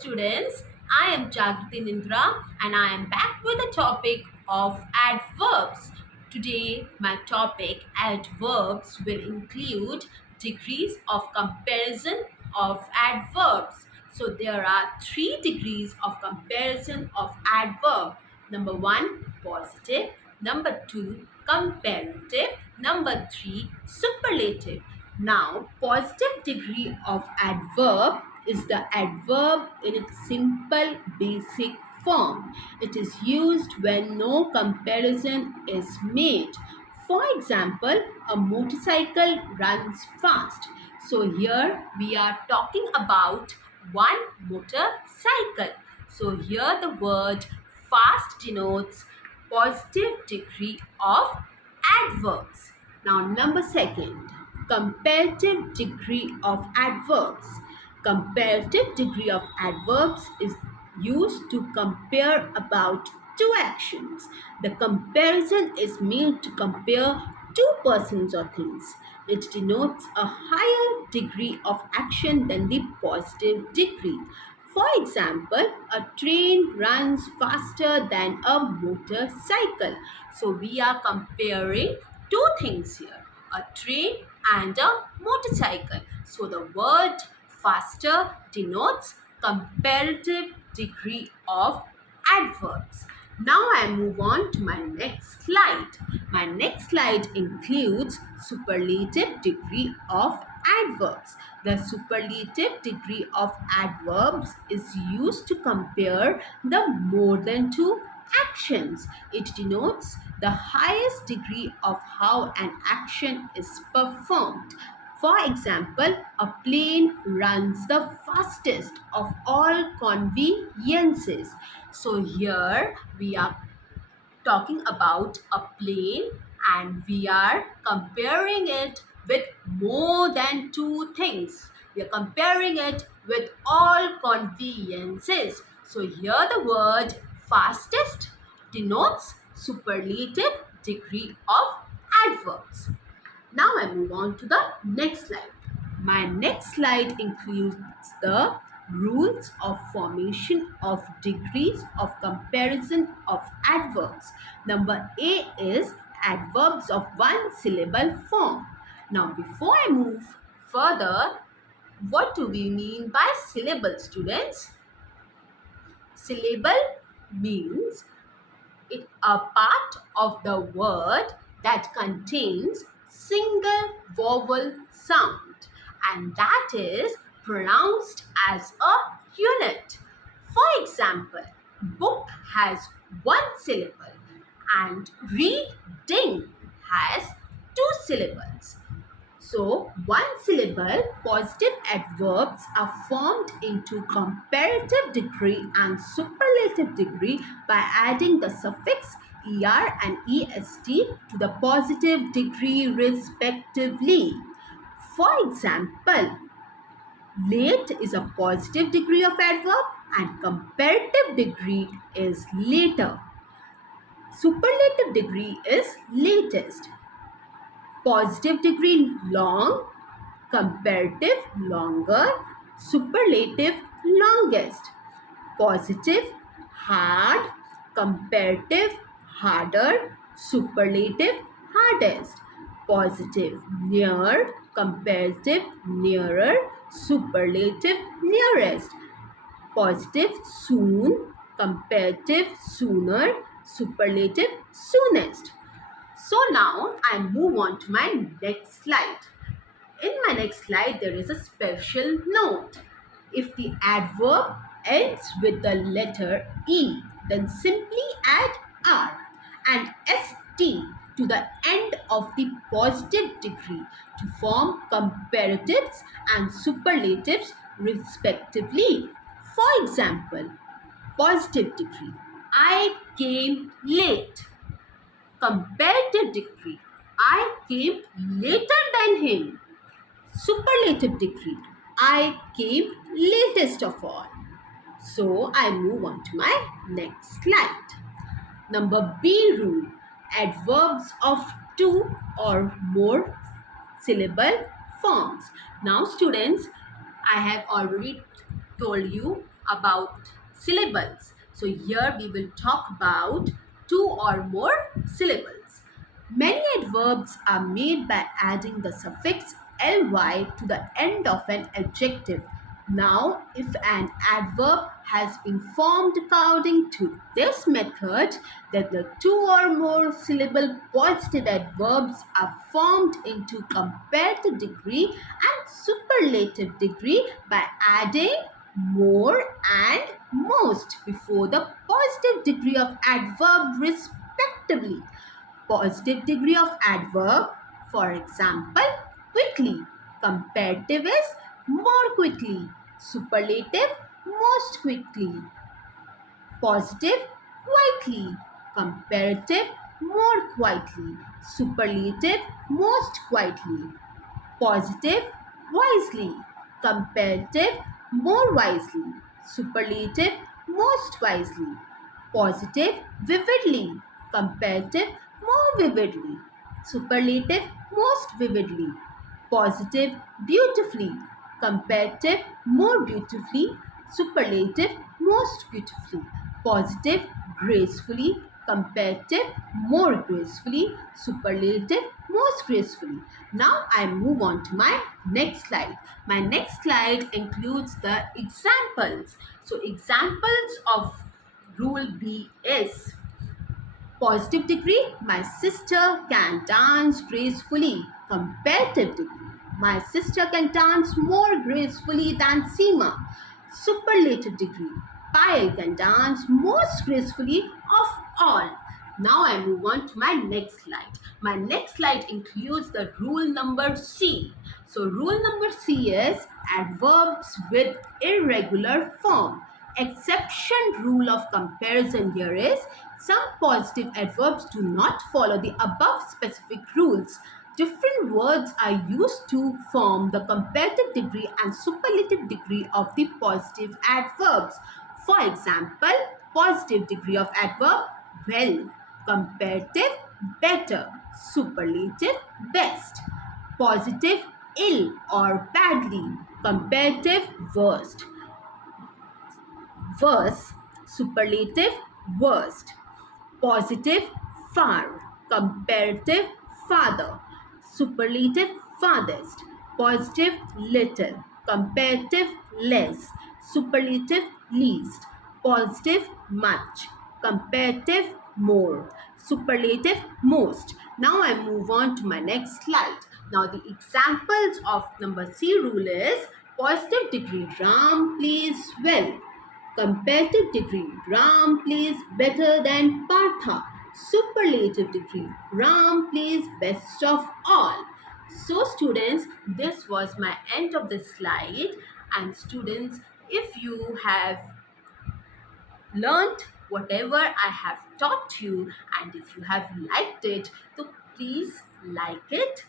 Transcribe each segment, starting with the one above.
students, I am Jagriti Nindra and I am back with the topic of adverbs. Today, my topic adverbs will include degrees of comparison of adverbs. So, there are three degrees of comparison of adverb. Number one, positive. Number two, comparative. Number three, superlative. Now, positive degree of adverb is the adverb in its simple basic form. It is used when no comparison is made. For example, a motorcycle runs fast. So here we are talking about one motorcycle. So here the word fast denotes positive degree of adverbs. Now number second, comparative degree of adverbs. Comparative degree of adverbs is used to compare about two actions. The comparison is made to compare two persons or things. It denotes a higher degree of action than the positive degree. For example, a train runs faster than a motorcycle. So we are comparing two things here, a train and a motorcycle. So the word faster denotes comparative degree of adverbs. Now I move on to my next slide. My next slide includes superlative degree of adverbs. The superlative degree of adverbs is used to compare the more than two actions. It denotes the highest degree of how an action is performed. For example, a plane runs the fastest of all conveyances. So here we are talking about a plane and we are comparing it with more than two things. We are comparing it with all conveniences. So here the word fastest denotes superlative degree of adverbs. Now I move on to the next slide. My next slide includes the rules of formation of degrees of comparison of adverbs. Number A is adverbs of one syllable form. Now before I move further, what do we mean by syllable, students? Syllable means it a part of the word that contains single vowel sound and that is pronounced as a unit. For example, book has one syllable and reading has two syllables. So, one syllable positive adverbs are formed into comparative degree and superlative degree by adding the suffix er and est to the positive degree respectively. For example, late is a positive degree of adverb and comparative degree is later. Superlative degree is latest. Positive degree long, comparative longer, superlative longest. Positive hard, comparative harder, superlative hardest. Positive near, comparative nearer, superlative nearest. Positive soon, comparative sooner, superlative soonest. So now I move on to my next slide. In my next slide, there is a special note. If the adverb ends with the letter E, then simply add R and ST to the end of the positive degree to form comparatives and superlatives respectively. For example, positive degree, I came late. Comparative degree, I came later than him. Superlative degree, I came latest of all. So I move on to my next slide. Number B rule, adverbs of two or more syllable forms. Now students, I have already told you about syllables. So here we will talk about two or more syllables. Many adverbs are made by adding the suffix ly to the end of an adjective. Now, if an adverb has been formed according to this method, then the two or more syllable positive adverbs are formed into comparative degree and superlative degree by adding more and most before the positive degree of adverb respectively. Positive degree of adverb, for example, quickly. Comparative is more quickly. Superlative, most quickly. Positive, quietly. Comparative, more quietly. Superlative, most quietly. Positive, wisely. Comparative, more wisely. Superlative, most wisely. Positive, vividly. Comparative, more vividly. Superlative, most vividly. Positive, beautifully. Comparative, more beautifully. Superlative, most beautifully. Positive, gracefully. Comparative, more gracefully. Superlative, most gracefully. Now I move on to my next slide. My next slide includes the examples. So examples of rule B is positive degree, my sister can dance gracefully. Comparative degree, my sister can dance more gracefully than Seema. Superlative degree, Payal can dance most gracefully of all. Now I move on to my next slide. My next slide includes the rule number C. So rule number C is adverbs with irregular form. Exception rule of comparison here is some positive adverbs do not follow the above specific rules. Different words are used to form the comparative degree and superlative degree of the positive adverbs. For example, positive degree of adverb well, comparative better, superlative best, positive ill or badly, comparative worst, worse, superlative worst, positive far, comparative farther, superlative farthest, positive little, comparative less, superlative least, positive much, comparative more, superlative most. Now I move on to my next slide. Now the examples of number C rule is positive degree Ram plays well. Comparative degree Ram plays better than Partha. Superlative degree Ram plays best of all. So students, this was my end of the slide. And students, if you have learned whatever I have taught you and if you have liked it, so please like it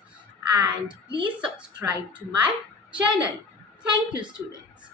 and please subscribe to my channel. Thank you students.